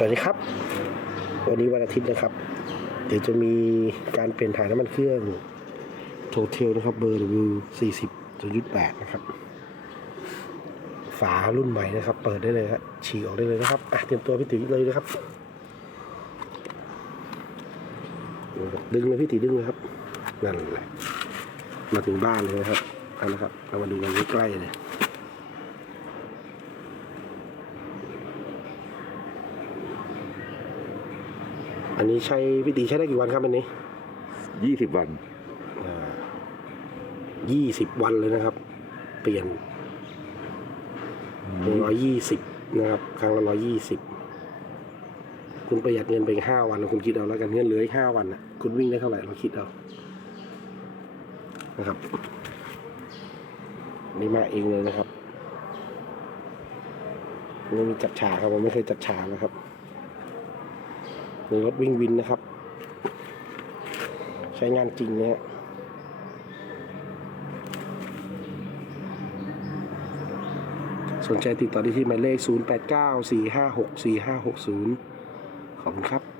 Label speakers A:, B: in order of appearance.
A: สวัสดีครับ วันนี้วันอาทิตย์นะครับ เดี๋ยวจะมีการเปลี่ยนถ่ายน้ำมันเครื่องโทเทลนะครับ เบอร์ W 40 0.8 นะครับ ฝารุ่นใหม่นะครับ เปิดได้เลยครับฉีกออกได้เลยนะครับ อะ เตรียมตัวพี่ติ๋วเลยนะครับ ดึงเลยพี่ติ๋วดึงเลยครับ นั่นแหละ มาถึงบ้านเลยนะครับเอานะครับ เรามาดูกันใกล้ๆเลย อันนี้ใช้พี่ตีใช้ได้กี่วันครับอันนี้
B: ยี่สิบวัน
A: ยี่สิบวันเลยนะครับ เปลี่ยนร้อยยี่สิบนะครับ ครั้งละร้อยยี่สิบคุณประหยัดเงินไปห้าวันนะคุณคิดเอาแล้วกันเงินเหลืออีกห้าวันนะคุณวิ่งได้เท่าไหร่เราคิดเอานะครับนี่มาเองเลยนะครับไม่มีจัดฉากครับผมไม่เคยจัดฉากนะครับ ในรถวิ่งวินนะครับ ใช้งานจริงนะฮะสนใจติดต่อได้ที่หมายเลข 0894564560 ขอบคุณครับ